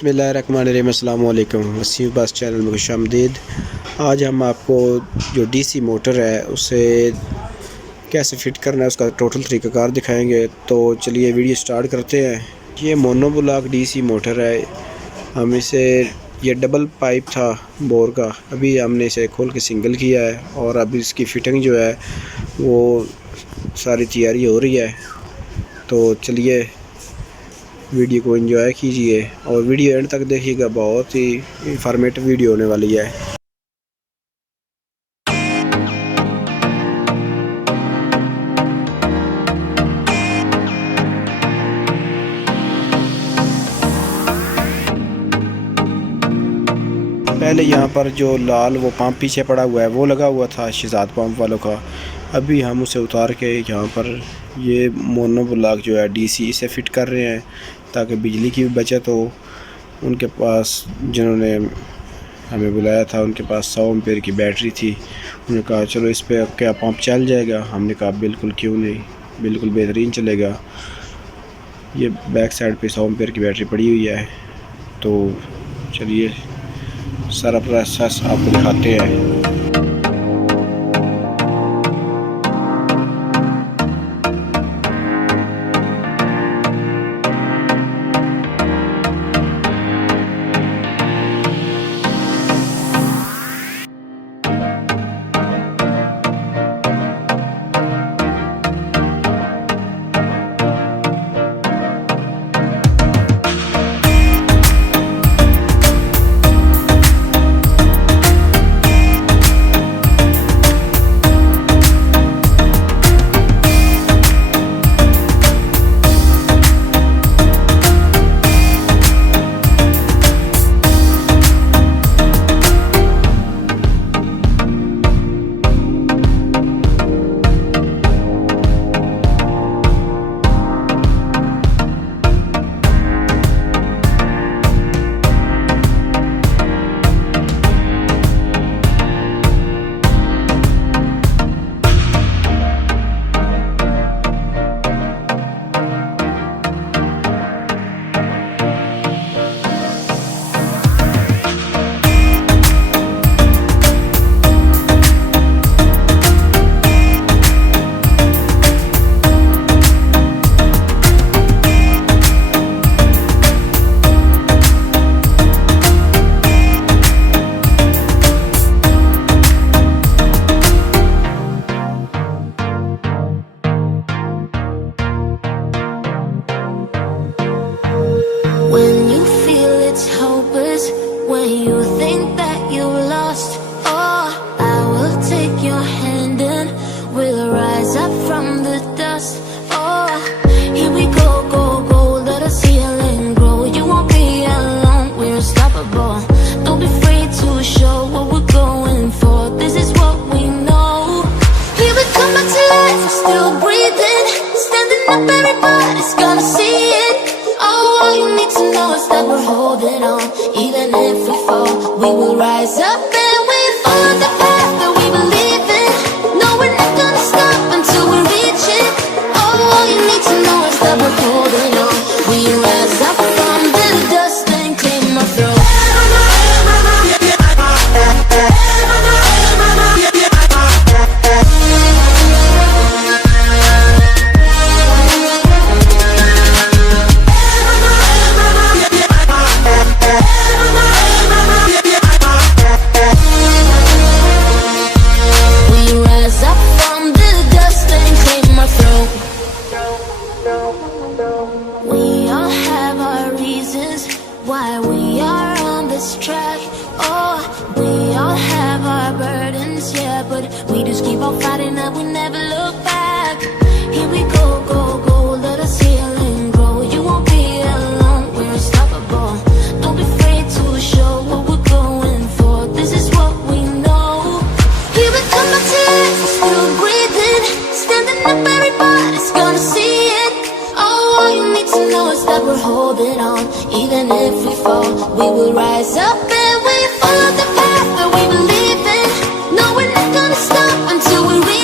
बिस्मिल्लाहिर्रहमानिर्रहीम। अस्सलाम वालेकुम। वसीम अब्बास चैनल में खुशामदीद। आज हम आपको जो डीसी मोटर है उसे कैसे फ़िट करना है उसका टोटल तरीक़ाकार दिखाएंगे। तो चलिए वीडियो स्टार्ट करते हैं। ये मोनोब्लॉक डीसी मोटर है। हम इसे ये डबल पाइप था बोर का, अभी हमने इसे खोल के सिंगल किया है और अभी इसकी फ़िटिंग जो है वो सारी तैयारी हो रही है। तो चलिए वीडियो को एंजॉय कीजिए और वीडियो एंड तक देखिएगा, बहुत ही इंफॉर्मेटिव वीडियो होने वाली है। पहले यहाँ पर जो लाल वो पंप पीछे पड़ा हुआ है वो लगा हुआ था शहजाद पंप वालों का। अभी हम उसे उतार के यहाँ पर ये मोनोब्लॉक जो है डीसी इसे फ़िट कर रहे हैं ताकि बिजली की भी बचत हो। उनके पास जिन्होंने हमें बुलाया था उनके पास 100 एम्पेयर की बैटरी थी। उन्होंने कहा चलो इस पर क्या पंप चल जाएगा। हमने कहा बिल्कुल क्यों नहीं, बिल्कुल बेहतरीन चलेगा। ये बैक साइड पे 100 एम्पेयर की बैटरी पड़ी हुई है। तो चलिए सारा प्रोसेस आपको दिखाते हैं। When you feel it's hopeless, when you think that you lost, oh, I will take your hand and we'll rise up from the dust. Oh, here we go, go, go, let us heal and grow. You won't be alone, we're unstoppable. Don't be afraid to show what we're going for. This is what we know. Here we come back to life, we're still breathing. Standing up, everybody's gonna see it. All you need to know is that we're holding on. Even if we fall, we will rise up and we follow the path that we believe in. No, we're not gonna stop until we reach it. All you need to know is that we're holding on. We rise up from the dust and clean our throat. We all have our reasons why we are on this track. Oh, we all have our burdens, yeah, but we just keep on fighting and we never look back. Here we go, go, go, let us heal and grow. You won't be alone, we're unstoppable. Don't be afraid to show what we're going for. This is what we know. Here we come back to life, we're still breathing. Standing up, everybody's gonna see it. All you need to know is that we're holding on. Even if we fall, we will rise up and we follow the path that we believe in. No, we're not gonna stop until we reach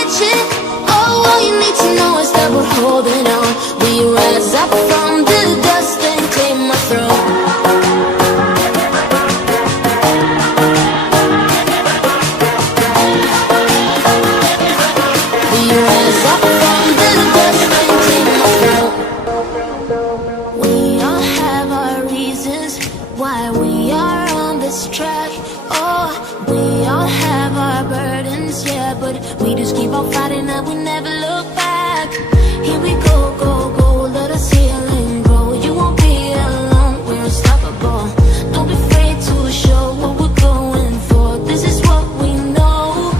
but we just keep on fighting and we never look back. Here we go, go, go, let us heal and grow. You won't be alone, we're unstoppable. Don't be afraid to show what we're going for. This is what we know.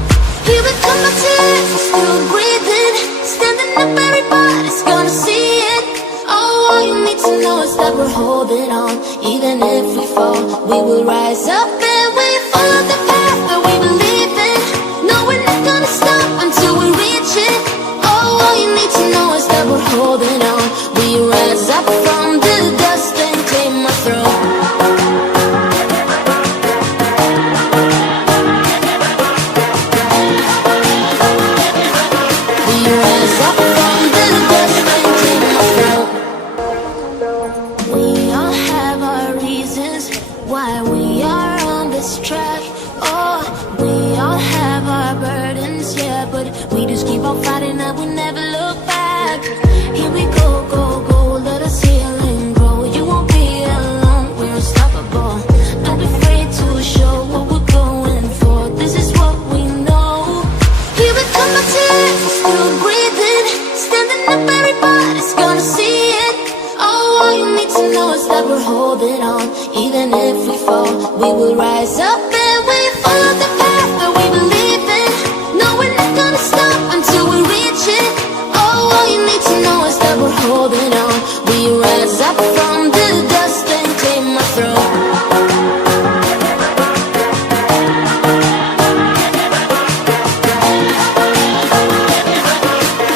Here we come, my tears, we're still breathing. Standing up, everybody's gonna see it. Oh, all you need to know is that we're holding on. Even if we fall, we will rise up and we follow the path that we believe in. No, we're not gonna stop until we reach it. Oh, all you need to know is that we're holding on. We rise up from the dust and claim our throne. We rise up from the dust and claim our throne. We all have our reasons why we are on this track. Oh, we all have our burdens, yeah, but we just keep on fighting and we never look back. Here we go, go, go, let us heal and grow. You won't be alone, we're unstoppable. Don't be afraid to show what we're going for. This is what we know. Here we come, my tears, we're still breathing. Standing up, everybody's gonna see it. Oh, all you need to know is that we're holding on. Even if we fall, we will rise up and we follow the path that we believe in. No, we're not gonna stop until we reach it. Oh, all you need to know is that we're holding on. We rise up from the dust and claim our throne.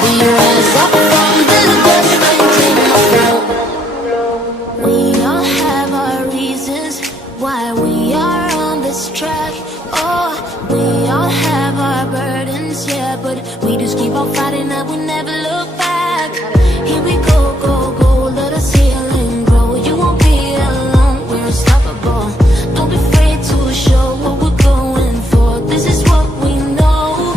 We rise up from the dust and claim our throne. We all have our reasons why we are on this track. Oh, we all have our burdens, yeah, but we just keep on fighting and we never look back. Here we go, go, go, let us heal and grow. You won't be alone, we're unstoppable. Don't be afraid to show what we're going for. This is what we know.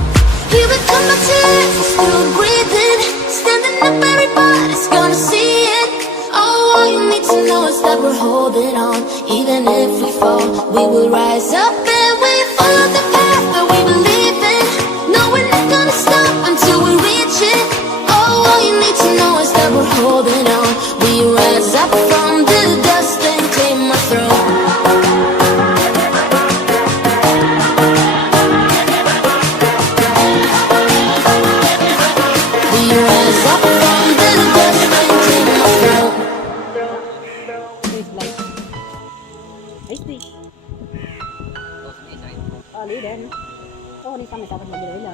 Here we come, my tears, we're still breathing. Standing up, everybody's gonna see it. Oh, all you need to know is that we're holding on. Even if we fall, we will rise up and we follow the path that we believe in. No, we're not gonna stop until we reach it. Oh, all you need to know is that we're holding on. We rise up from the dust and claim our throne. We rise up from the dust and claim our throne. Ấy đi. Lý đến. Ô, đi sang này sao vẫn còn đi đấy nhờ.